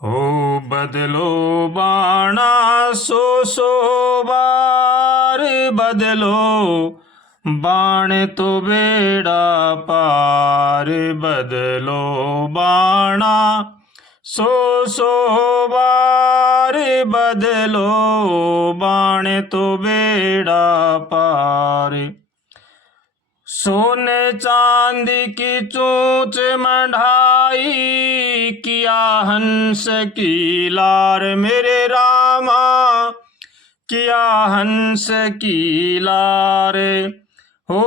हो बदलो बाणा सो बार बदलो बाण तो बेड़ा पार बदलो बाणा सो बार बदलो बाण तो बेड़ा पार। सोने चांदी की चोंच मढ़ाई किया हंस की लार मेरे रामा किया हंस की लार। हो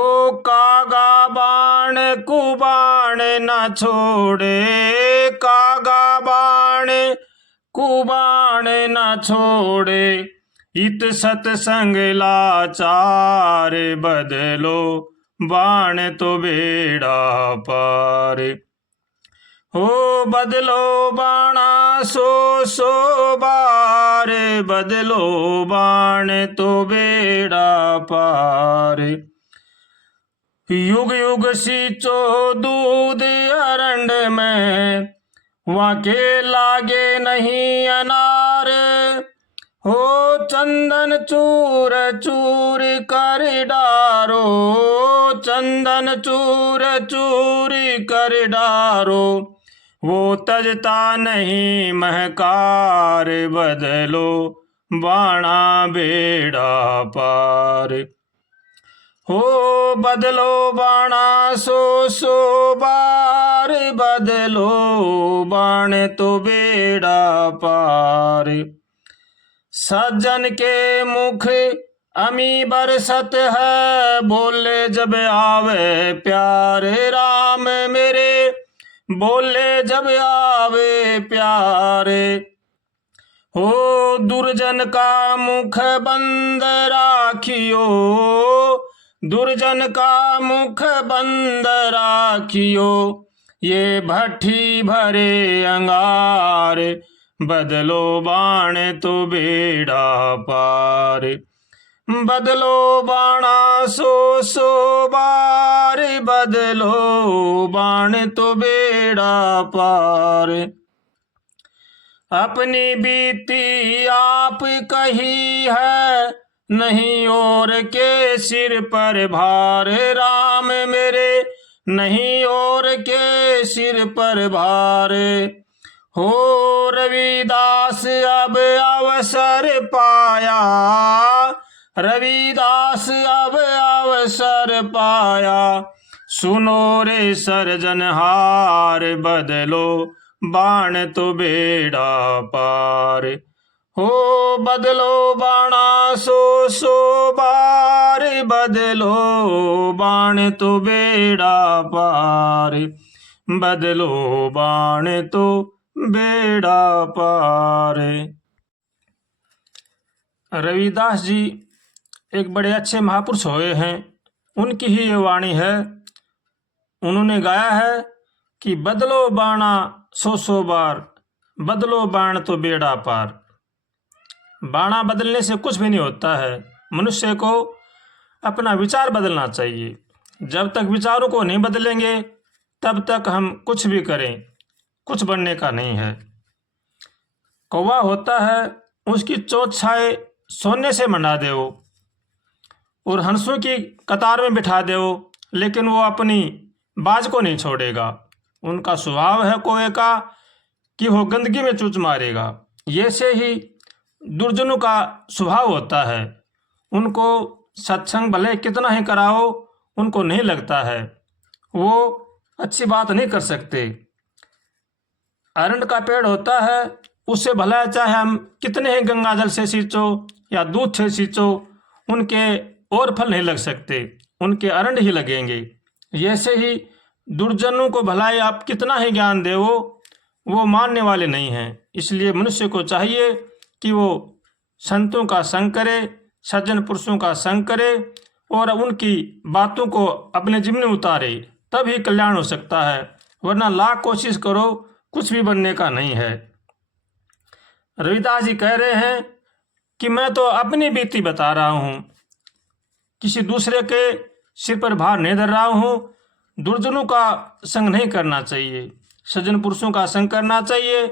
कागा बाण कुबाण न छोड़े कागा बाण कुबाण न छोड़े इत सतसंग लाचार बदलो बाण तो बेड़ा पार। हो बदलो बाणा सो बार बदलो बाण तो बेड़ा पार। युग युग सींचो दूध अरंड में वाके लागे नहीं अनार। हो चंदन चूर चूर कर डारो चंदन चूर चूर कर डारो वो तजता नहीं महकार बदलो बाणा बेड़ा पार। हो बदलो बाणा सो बार बदलो बाण तो बेड़ा पार। सज्जन के मुख अमी बरसत है बोले जब आवे प्यारे राम मेरे बोले जब आवे प्यारे। हो दुर्जन का मुख बंद राखियो दुर्जन का मुख बंद राखियो ये भट्ठी भरे अंगार बदलो बाण तो बेड़ा पार। बदलो बाणा सो बार बदलो बाण तो बेड़ा पार। अपनी बीती आप कही है नहीं और के सिर पर भार राम मेरे नहीं और के सिर पर भार। हो रविदास अब अवसर पाया रविदास अब अवसर पाया सुनो रे सर्जनहार बदलो बाण तो बेड़ा पार। हो बदलो बाणा सो बार बदलो बाण तो बेड़ा पार बदलो बाण तो बेड़ा पार। रविदास जी एक बड़े अच्छे महापुरुष हुए हैं। उनकी ही ये वाणी है। उन्होंने गाया है कि बदलो बाणा सो बार बदलो बाण तो बेड़ा पार। बाणा बदलने से कुछ भी नहीं होता है। मनुष्य को अपना विचार बदलना चाहिए। जब तक विचारों को नहीं बदलेंगे तब तक हम कुछ भी करें कुछ बनने का नहीं है। कौवा होता है उसकी चोंच छाए सोने से मंडा दो और हंसों की कतार में बिठा दो लेकिन वो अपनी बाज को नहीं छोड़ेगा। उनका स्वभाव है कौवे का कि वो गंदगी में चूच मारेगा। ऐसे ही दुर्जनों का स्वभाव होता है। उनको सत्संग भले कितना ही कराओ उनको नहीं लगता है। वो अच्छी बात नहीं कर सकते। अरंड का पेड़ होता है उससे भला चाहे हम कितने ही गंगा जल से सींचो या दूध से सींचो उनके और फल नहीं लग सकते। उनके अरंड ही लगेंगे। ऐसे ही दुर्जनों को भलाई आप कितना ही ज्ञान दे वो मानने वाले नहीं हैं। इसलिए मनुष्य को चाहिए कि वो संतों का संग करे सज्जन पुरुषों का संग करे और उनकी बातों को अपने जीवन में उतारे तभी कल्याण हो सकता है। वरना लाख कोशिश करो कुछ भी बनने का नहीं है। रविदास जी कह रहे हैं कि मैं तो अपनी बीती बता रहा हूँ किसी दूसरे के सिर पर भार नहीं धर रहा हूँ। दुर्जनों का संग नहीं करना चाहिए सज्जन पुरुषों का संग करना चाहिए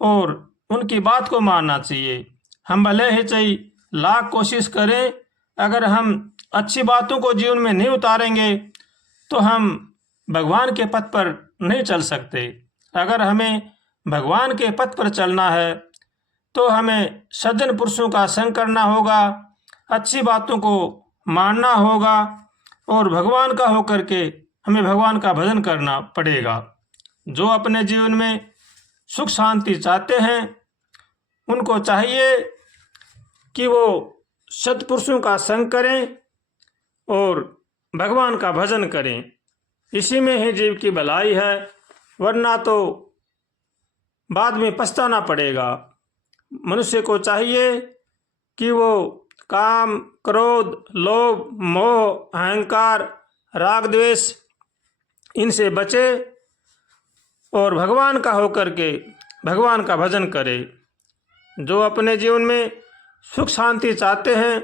और उनकी बात को मानना चाहिए। हम भले ही चाहे लाख कोशिश करें, अगर हम अच्छी बातों को जीवन में नहीं उतारेंगे तो हम भगवान के पथ पर नहीं चल सकते। अगर हमें भगवान के पथ पर चलना है तो हमें सज्जन पुरुषों का संग करना होगा, अच्छी बातों को मानना होगा और भगवान का होकर के हमें भगवान का भजन करना पड़ेगा। जो अपने जीवन में सुख शांति चाहते हैं उनको चाहिए कि वो सत्पुरुषों का संग करें और भगवान का भजन करें। इसी में ही जीव की भलाई है, वरना तो बाद में पछताना पड़ेगा। मनुष्य को चाहिए कि वो काम, क्रोध, लोभ, मोह, अहंकार, राग, द्वेष इनसे बचे और भगवान का होकर के भगवान का भजन करे। जो अपने जीवन में सुख शांति चाहते हैं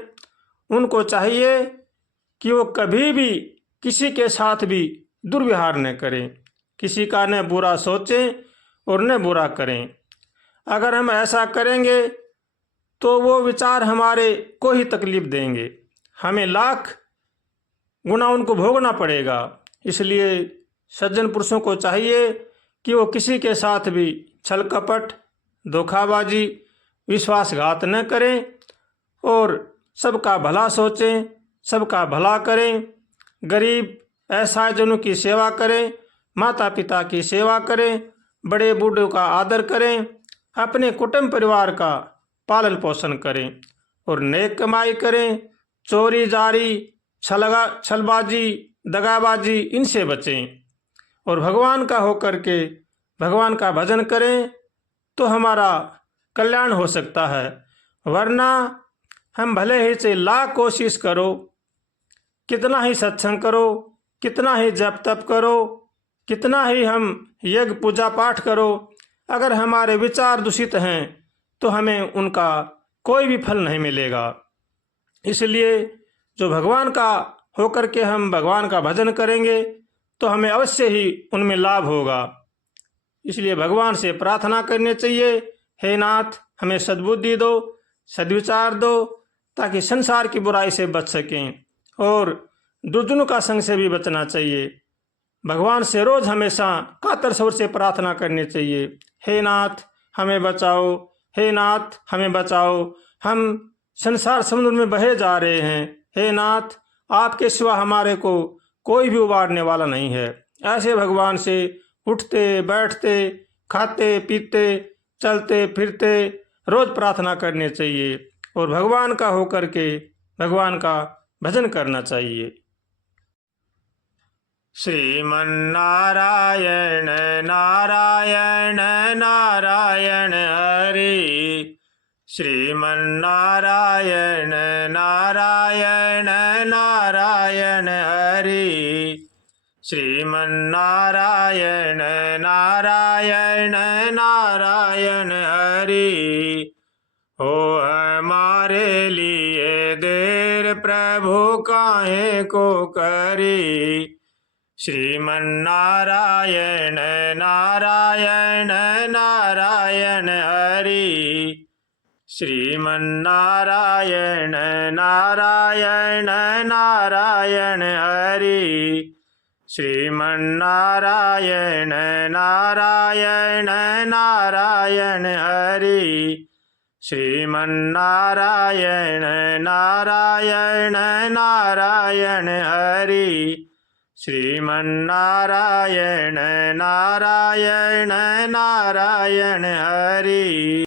उनको चाहिए कि वो कभी भी किसी के साथ भी दुर्व्यवहार न करें, किसी का न बुरा सोचें और न बुरा करें। अगर हम ऐसा करेंगे तो वो विचार हमारे को ही तकलीफ देंगे, हमें लाख गुना उनको भोगना पड़ेगा। इसलिए सज्जन पुरुषों को चाहिए कि वो किसी के साथ भी छल कपट, धोखाबाजी, विश्वासघात न करें और सबका भला सोचें, सबका भला करें। गरीब असहायजनों की सेवा करें, माता पिता की सेवा करें, बड़े बूढ़ों का आदर करें, अपने कुटुंब परिवार का पालन पोषण करें और नेक कमाई करें। चोरी जारी, छलबाजी, दगाबाजी इनसे बचें और भगवान का होकर के भगवान का भजन करें तो हमारा कल्याण हो सकता है। वरना हम भले ही से लाख कोशिश करो, कितना ही सत्संग करो, कितना ही जप तप करो, कितना ही हम यज्ञ पूजा पाठ करो, अगर हमारे विचार दूषित हैं तो हमें उनका कोई भी फल नहीं मिलेगा। इसलिए जो भगवान का होकर के हम भगवान का भजन करेंगे तो हमें अवश्य ही उनमें लाभ होगा। इसलिए भगवान से प्रार्थना करनी चाहिए, हे नाथ हमें सद्बुद्धि दो, सद्विचार दो, ताकि संसार की बुराई से बच सकें और दुर्जनों का संग से भी बचना चाहिए। भगवान से रोज हमेशा कातर स्वर से प्रार्थना करनी चाहिए, हे नाथ हमें बचाओ, हे नाथ हमें बचाओ, हम संसार समुद्र में बहे जा रहे हैं, हे नाथ आपके सिवा हमारे को कोई भी उबारने वाला नहीं है। ऐसे भगवान से उठते बैठते, खाते पीते, चलते फिरते रोज प्रार्थना करनी चाहिए और भगवान का होकर के भगवान का भजन करना चाहिए। श्रीमन्नारायण नारायण नारायण हरि, श्रीमन्नारायण नारायण नारायण हरि, श्रीमन्नारायण नारायण नारायण हरि। हो हमारे लिए देर प्रभु काहे को करी, श्रीमन्नारायण नारायण नारायण हरि, श्रीमन्नारायण नारायण नारायण हरि, श्रीमन्नारायण नारायण नारायण हरि, श्रीमन्नारायण नारायण नारायण हरि, श्रीमन्नारायण नारायण नारायण हरि।